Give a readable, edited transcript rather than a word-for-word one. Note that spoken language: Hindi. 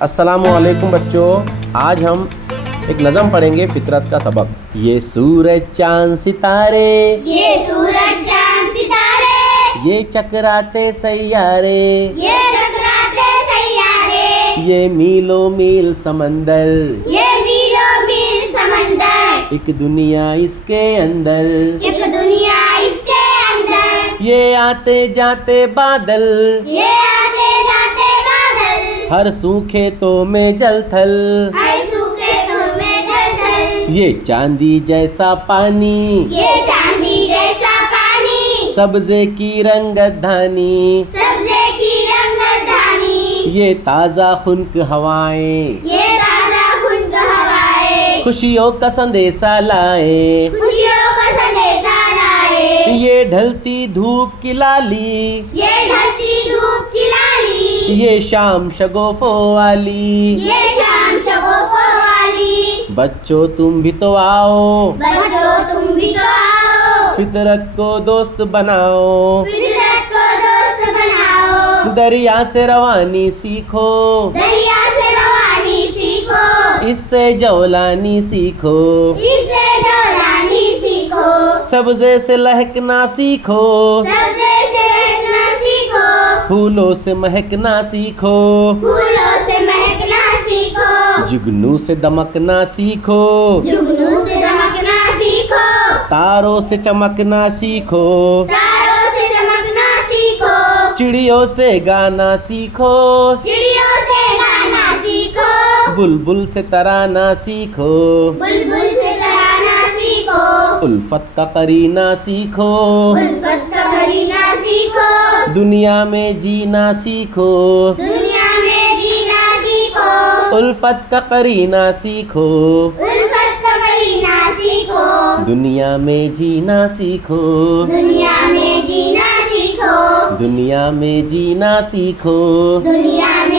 अस्सलामुअलैकुम बच्चों, आज हम एक नज़म पढ़ेंगे फितरत का सबक। ये सूरज चांद सितारे, ये सूरज चांद सितारे, ये चकराते सैयारे, ये चकराते सैयारे, ये मीलों मील समंदर, ये मीलों मील समंदर, एक दुनिया इसके अंदर, एक दुनिया इसके अंदर, ये आते जाते बादल, ये आते जाते बादल, हर सूखे तो में जल थल, हर सूखे तो में जल, ये चांदी जैसा पानी, ये चांदी जैसा पानी, सब्जे की रंगत धानी, सब्जे की रंगधानी, ये ताज़ा खुनक हवाएं, ये ताजा खुनक हवाएं, खुशियों का संदेशा लाए, खुशियों का संदेशा लाए, ये ढलती धूप की लाली, ये ढलती धूप की लाली, ये शाम शगोफों वाली। ये शाम शगोफों वाली। बच्चों तुम भी तो आओ, बच्चों तुम भी तो आओ, फितरत को दोस्त बनाओ, फितरत को दोस्त बनाओ, दरिया से रवानी सीखो, दरिया से रवानी सीखो, इससे जौलानी सीखो, इससे जौलानी सीखो, सब्जे से लहकना सीखो, सब्जे से रहना सीखो, फूलों से महकना सीखो, फूलों से महकना सीखो, जुगनू से दमकना सीखो, जुगनू से दमकना सीखो, तारों से चमकना सीखो, तारों से चमकना सीखो, चिड़ियों से गाना सीखो, चिड़ियों से गाना सीखो, बुलबुल से तराना सीखो, बुलबुल से तराना सीखो, उल्फत का करीना सीखो, उल्फत का करीना सीखो, दुनिया में जीना सीखो, दुनिया में जीना सीखो, उल्फत का करीना सीखो, उल्फत का करीना सीखो, दुनिया में जीना सीखो, दुनिया में जीना सीखो, दुनिया में जीना सीखो। दुनिया में